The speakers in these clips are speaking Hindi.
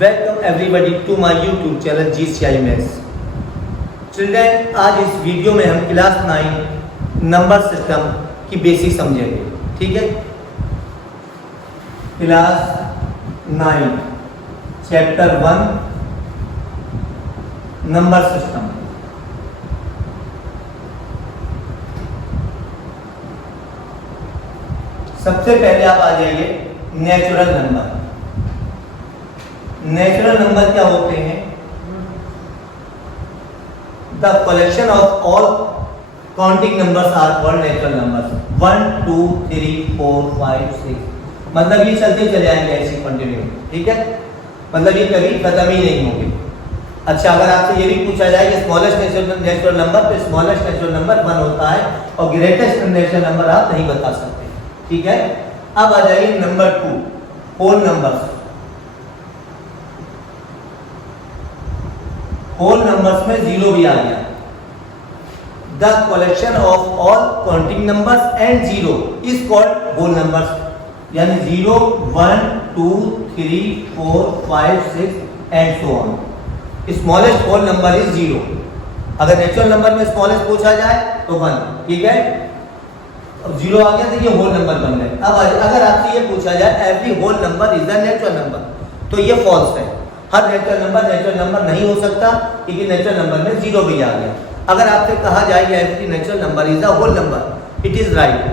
Welcome everybody to my YouTube channel GCI maths. Children, आज इस वीडियो में हम क्लास 9 नंबर सिस्टम की बेसिक समझेंगे। ठीक है, क्लास 9 चैप्टर 1 नंबर सिस्टम। सबसे पहले आप आ जाइए नेचुरल नंबर। नेचुरल नंबर क्या होते हैं? The collection of all counting numbers are called natural numbers. 1 2 3 4 5 6, मतलब ये चलते चले आएंगे ऐसे कंटिन्यू। ठीक है, मतलब ये कभी खत्म ही नहीं होंगे। अच्छा, अगर आपसे ये भी पूछा जाए कि स्मॉलेस्ट नेचुरल नंबर, तो स्मॉलेस्ट नेचुरल नंबर 1 होता है और ग्रेटेस्ट नेचुरल नंबर आप नहीं बता सकते। ठीक है, अब आ जाइए number 2 whole numbers. Whole numbers में जीरो भी आ गया। The collection of all counting numbers and zero is called whole numbers, यानी 0 1 2 3 4 5 6 and so on. Smallest whole number is 0। अगर नेचुरल नंबर में स्मॉलेस्ट पूछा जाए तो 1। ठीक है, अब 0 आ गया तो ये होल नंबर बन गए। अब अगर आपसे ये पूछा जाए every whole number is the natural number, तो ये फॉल्स है। हर नेचुरल नंबर नहीं हो सकता, क्योंकि नेचुरल नंबर में 0 भी आ गया। अगर आपसे कहा जाए कि every natural number is the whole number, it is right.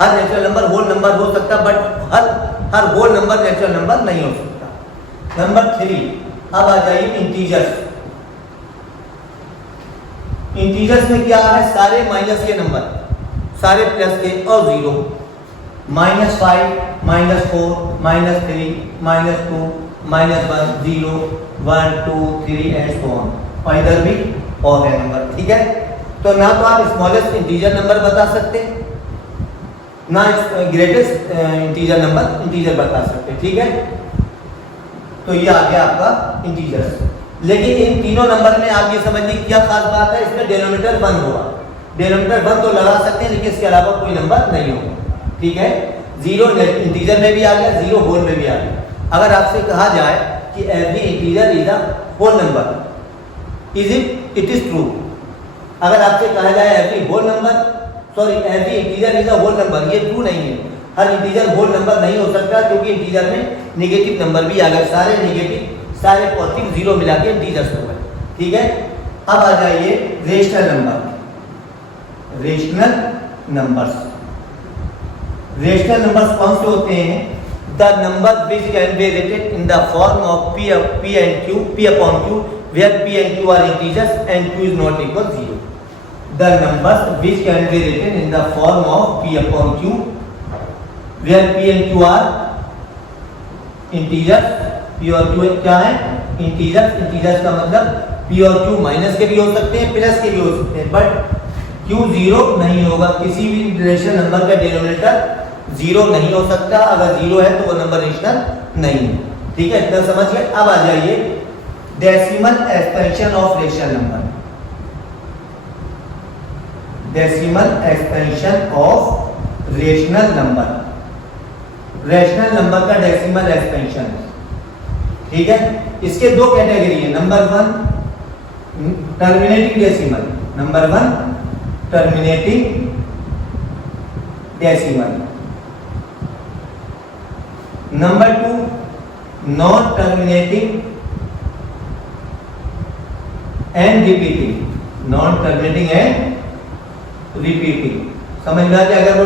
हर नेचुरल नंबर होल नंबर हो सकता, बट हर होल नंबर नेचुरल नंबर नहीं हो सकता। नंबर 3, अब आ जाइए इंटीजर्स। इंटीजर्स में क्या है? सारे माइनस के नंबर, सारे प्लस के और 0। -5 -4 -3 -2 -1 0 1 2 3 एंड सो ऑन, और इधर भी और है नंबर। ठीक है, तो ना तो आप स्मॉलेस्ट इंटीजर नंबर बता सकते, ना ग्रेटेस्ट इंटीजर बता सकते। ठीक है, तो ये आ गया आपका इंटीजर्स। लेकिन इन तीनों नंबर में आप ये समझिए क्या खास बात है, इसमें डिनोमिनेटर 1 होगा। डिनोमिनेटर 1 तो लगा सकते हैं, लेकिन इसके अलावा कोई नंबर नहीं होगा। ठीक है, 0 इंटीजर में भी आ गया, 0 होल में भी आ गया। अगर आपसे कहा जाए कि every integer is a whole number, it is true. अगर आपसे कहा जाए every integer is a whole number, ये ट्रू नहीं है। हर इंटीजर होल नंबर नहीं हो सकता, क्योंकि इंटीजर में नेगेटिव नंबर भी आ गए। सारे नेगेटिव सारे पॉजिटिव 0 मिला के इंटीजर्स हो गए। ठीक है, अब आ जाइए रेशनल नंबर। रेशनल नंबर्स कौन से होते हैं? The number which can be written in the form of p upon q, where p and q are integers and q is not equal 0. The numbers which can be written in the form of p upon q, where p and q are integers, p और q क्या है? इंटीजर्स का मतलब p और q माइनस के भी हो सकते हैं, प्लस के भी हो सकते हैं, बट q 0 नहीं होगा। किसी भी रेशनल नंबर का डिनोमिनेटर 0 नहीं हो सकता। अगर 0 है तो वो नंबर रेशनल नहीं है। ठीक है, इतना समझ गए। अब आ जाइए decimal expansion of rational number. Decimal expansion of rational number का डेसिमल एक्सपेंशन। ठीक है, इसके दो कैटेगरी है। Number 1 terminating decimal, number 1 terminating decimal. Number 2 non terminating and repeating. Non terminating and repeating, समझ में आ गया? अगर वो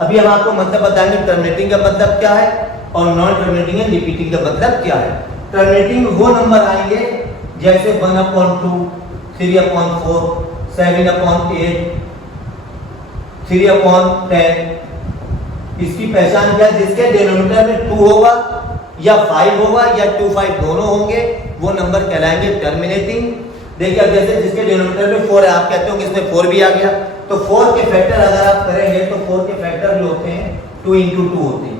अभी हम आपको मतलब बताएंगे टर्मिनेटिंग का मतलब क्या है और नॉन टर्मिनेटिंग एंड रिपीटिंग का मतलब क्या है। टर्मिनेटिंग वो नंबर आएंगे जैसे 1/2 3/4 7/8 3/10। इसकी पहचान क्या है? जिसके डिनोमिनेटर में 2 होगा या 5 होगा या 2 5 दोनों होंगे, वो नंबर कहलाएंगे टर्मिनेटिंग। देखिए, अब जैसे जिसके डिनोमिनेटर में 4 है, आप कहते हो कि इसमें 4 भी आ गया, तो 4 के फैक्टर अगर आप करेंगे तो 4 के फैक्टर जो होते हैं 2 × 2 होते हैं।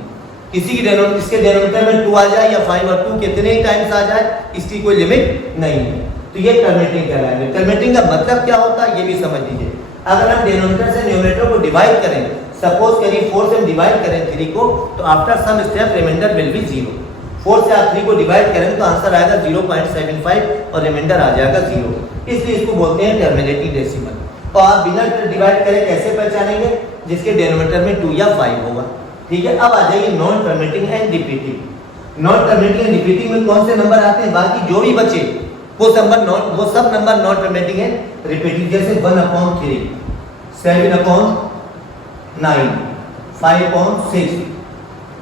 किसी की इसके डिनोमिनेटर में 2 आ जाए या 5 और 2 कितने ही टाइम्स आ जाए, इसकी कोई लिमिट नहीं है, तो ये टर्मिनेटिंग कहलाएंगे। टर्मिनेटिंग का मतलब क्या होता है ये भी समझ लीजिए। अगर हम डिनोमिनेटर से न्यूमरेटर को डिवाइड करें, सपोज करिए 4 से हम डिवाइड करें 3 को, तो after some step remainder will be 0। 4 से आप 3 को डिवाइड करेंगे तो आंसर आएगा 0.75 और रिमाइंडर आ जाएगा 0। इसलिए इसको बोलते हैं टर्मिनेटिंग डेसिमल। और आप बिना डिवाइड करे कैसे पहचानेंगे? जिसके डिनोमिनेटर में 2 या 5 होगा। ठीक है, अब आ जाइए non terminating and repeating. Non terminating and repeating में कौन से नंबर आते हैं? बाकी जो भी बचे वो सब number non terminating and repeating. जैसे 1/3, 7/9, 5/6,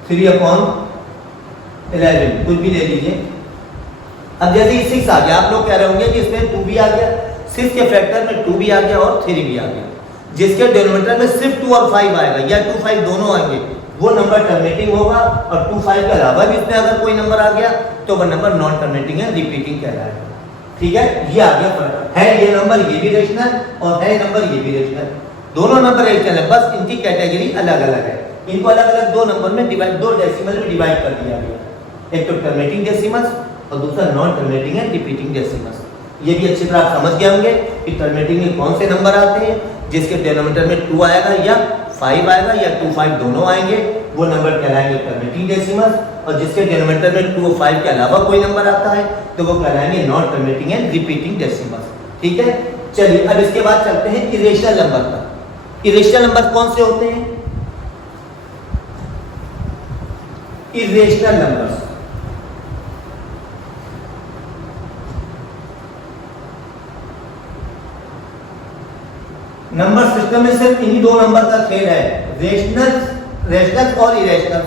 3/11, कुछ भी ले लीजिए। अब जैसे ही 6 आ गया, आप लोग कह रहे होंगे कि इसमें 2 भी आ गया, 6 के फैक्टर में 2 भी आ गया और 3 भी आ गया। जिसके डिनोमिनेटर में सिर्फ 2 और 5 आएगा या 2, 5 दोनों आएंगे, वो नंबर टर्मिनेटिंग होगा। और 2, 5 के अलावा भी इसमें अगर कोई नंबर आ गया तो वह नंबर नॉन टर्मिनेटिंग है, रिपीटिंग कहलाएगा। ठीक है, ये आ गया फर्क है। ये नंबर ये भी रेशनल और है नंबर ये भी रेशनल, दोनों नंबर रेशनल है, बस इनकी कैटेगरी अलग अलग है। इनको अलग अलग 2 नंबर में डिवाइड, 2 डेसिमल में डिवाइड कर दिया गया। एक तो टर्मिनेटिंग डेसिमल्स और दूसरा non terminating and repeating decimals. ये भी अच्छी तरह आप समझ गए होंगे कि टर्मिनेटिंग में कौन से नंबर आते हैं। जिसके डिनोमिनेटर में 2 आएगा या 5 आएगा या 2, 5 दोनों आएंगे, वो नंबर कहलाएंगे टर्मिनेटिंग डेसिमल्स। और जिसके डिनोमिनेटर में 2 और 5 के अलावा कोई नंबर आता है तो वो कहलाएंगे non terminating and repeating decimals. ठीक है, चलिए अब इसके बाद चलते हैं इरेशनल नंबर पर। इरेशनल नंबर कौन से होते हैं? इरेशनल नंबर्स नंबर सिस्टम में सिर्फ इन्हीं 2 नंबर का खेल है, रेशनल और इरेशनल।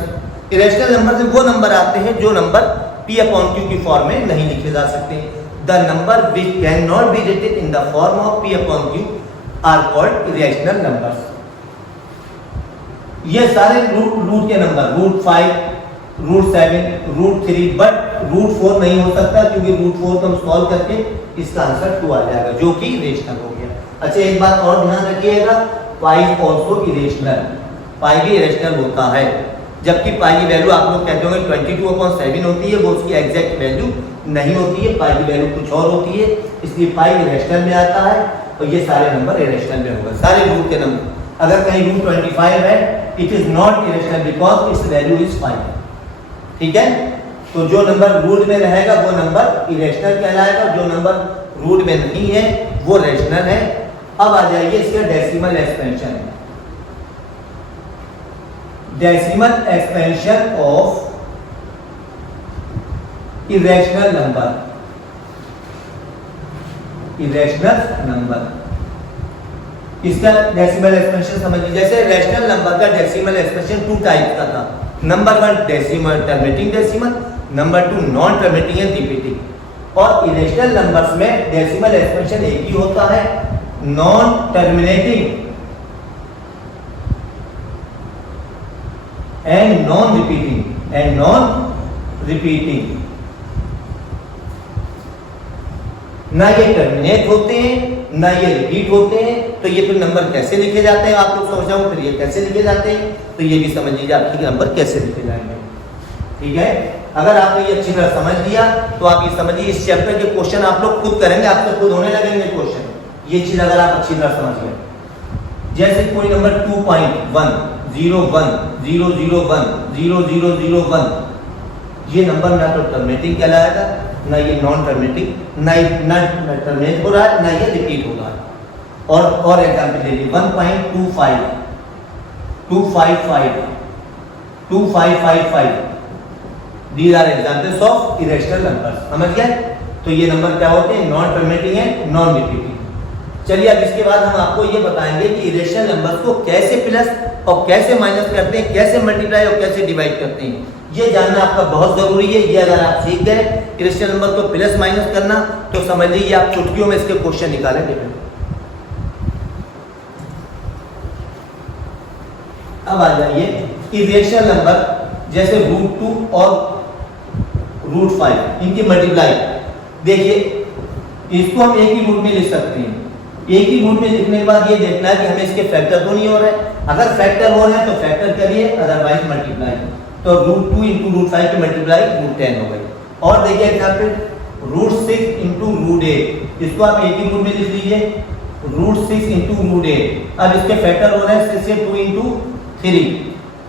इरेशनल नंबर से वो नंबर आते हैं जो नंबर P/Q की फॉर्म में नहीं लिखे जा सकते। The number which can not be written in the form of P/Q are called irrational numbers. ये सारे रूट के नंबर √5, √7, √3, बट √4 नहीं हो सकता क्योंकि √4 को हम सॉल्व करके इसका आंसर 2 आ जाएगा जो कि इरेशनल हो गया। अच्छा, एक बात और ध्यान रखिएगा, पाई ऑल्सो इरेशनल, पाई भी इरेशनल होता है। जबकि पाई की वैल्यू आप लोग कहते होंगे 22/7 होती है, वो उसकी एग्जैक्ट वैल्यू नहीं होती है, पाई की वैल्यू कुछ और होती है, इसलिए पाई इरेशनल में आता है। और ये सारे नंबर इरेशनल में होगा, सारे रूट के नंबर। अगर कहीं √25 है, it is not irrational because it's value is 5। ठीक है, तो जो नंबर रूट में रहेगा वो नंबर इरेशनल कहलाएगा, जो नंबर रूट में नहीं है वो रेशनल है। अब आ जाइए इसका decimal expansion. Decimal expansion of irrational number. Irrational number, इसका डेसिमल एक्सपेंशन समझिए। जैसे रेशनल नंबर का डेसिमल एक्सपेंशन 2 टाइप का था। Number 1 decimal terminating decimal, number 2 non terminating and repeating. और इरेशनल नंबर्स में डेसिमल एक्सपेंशन एक ही होता है, non terminating and non repeating. ना ये टर्मिनेट होते हैं ना ये रिपीट होते हैं, तो ये फिर नंबर कैसे लिखे जाते हैं आप लोग समझाऊं, फिर ये कैसे लिखे जाते हैं, तो ये भी समझ लीजिए आपके नंबर कैसे लिखे जाएंगे। ठीक है, अगर आपने ये अच्छी तरह समझ लिया तो आप ये समझिए इस चैप्टर के क्वेश्चन आप लोग खुद करेंगे, आपको खुद होने लगेंगे क्वेश्चन। ये चीज अगर आप अच्छी तरह समझ गए, जैसे कोई नंबर 2.10100100001, ये नंबर ना तो टर्मिनेटिंग कहलाएगा, ना ये नॉन टर्मिनेटिंग, ना टर्मिनेट हो रहा है, ना ये रिपीट हो रहा है। और एग्जांपल ले लीजिए 1.25, 255, 2555, these are examples of irrational numbers। समझ गए? तो ये नंबर क्या होते हैं? Non terminating and non repeating. चलिए अब इसके बाद हम आपको ये बताएंगे कि इरेशनल नंबर्स को कैसे प्लस और कैसे माइनस करते हैं, कैसे मल्टीप्लाई और कैसे डिवाइड करते हैं। ये जानना आपका बहुत जरूरी है। ये अगर आप सीख गए इरेशनल नंबर को प्लस माइनस करना, तो समझ लीजिए आप चुटकियों में इसके क्वेश्चन निकालेंगे। अब आ जाइए इरेशनल नंबर जैसे √2 और √5, इनकी मल्टीप्लाई। देखिए इसको हम एक ही रूट में लिख सकते हैं। एक ही रूट में लिखने के बाद ये देखना है कि हमें इसके फैक्टर तो नहीं हो रहे। अगर फैक्टर हो रहे हैं तो फैक्टर करिए, अदरवाइज मल्टीप्लाई। तो √2 × √5 की मल्टीप्लाई √10 हो गई। और देखिए एग्जाम्पल √6 × √8, इसको आप एक ही रूट में लिख लीजिए, √6 × √8। अब इसके फैक्टर हो रहे हैं 6 से 2 × 3,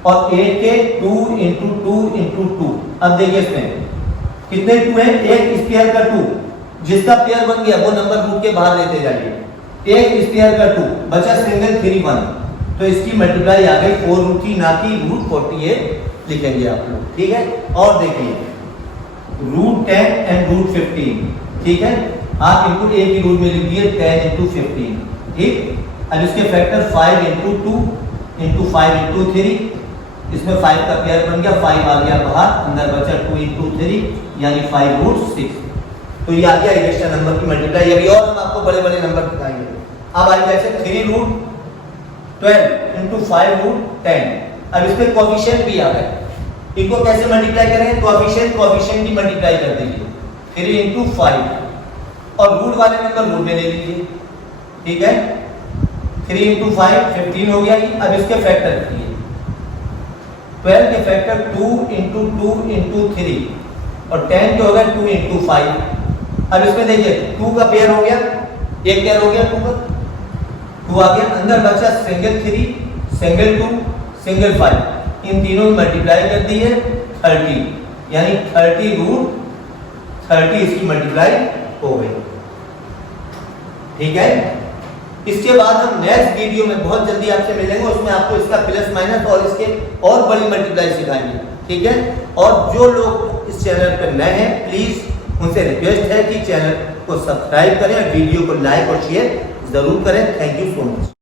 और 8 के 2 इंटू 2 इंटू 2। अब देखिए इसमें कितने 2 है, एक स्क्वायर का 2, जिसका पेयर बन गया वो नंबर रूट के बाहर लेते जाइए। एक स्क्वायर का 2 बचा सिंगल 3 1, तो इसकी मल्टीप्लाई आ गई 4 रूट की, ना कि रूट 48 लिखेंगे आप लोग, ठीक है। और देखिए रूट 10 एंड रूट 15, ठीक है, आप इनको एक ही रूट में लिख दिए 10 इंटू 15, ठीक। अब इसके फैक्टर 5 इंटू 2 इंटू 5 इंटू 3, इसमें 5 का पेयर बन गया, 5 आ गया बाहर, अंदर बचा 2 इंटू 3 यानी 5 रूट 6। तो ये आ गया इरेशनल नंबर की मल्टीप्लाई। अभी और हम आपको बड़े बड़े नंबर दिखाएंगे। अब आइए ऐसे 3 रूट 12 इंटू 5 रूट 10। अब इसमें कोएफिशिएंट भी आ गए, इनको कैसे मल्टीप्लाई करेंगे, कोएफिशिएंट की मल्टीप्लाई कर दीजिए 3 इंटू 5 और रूट वाले नंबर रूट में ले लीजिए, ठीक है। 3 इंटू 5 15 हो गया। अब इसके फैक्टर कीजिए, 12 के फैक्टर 2 इंटू 2 इंटू 3 और 10 के हो गए 2 इंटू 5। अब इसमें देखिए 2 का पेयर हो गया, एक पेयर हो गया 2 का, 2 आ गया, अंदर बचा सिंगल 3 सिंगल 2 सिंगल 5, इन तीनों में मल्टीप्लाई कर दी है 30, यानी 30 रूट 30 इसकी मल्टीप्लाई हो गई, ठीक है। इसके बाद हम नेक्स्ट वीडियो में बहुत जल्दी आपसे मिलेंगे, उसमें आपको इसका प्लस माइनस और इसके और बड़ी मल्टीप्लाई सिखाएंगे, ठीक है। और जो लोग इस चैनल पर नए हैं प्लीज उनसे रिक्वेस्ट है कि चैनल को सब्सक्राइब करें और वीडियो को लाइक और शेयर जरूर करें। Thank you so much.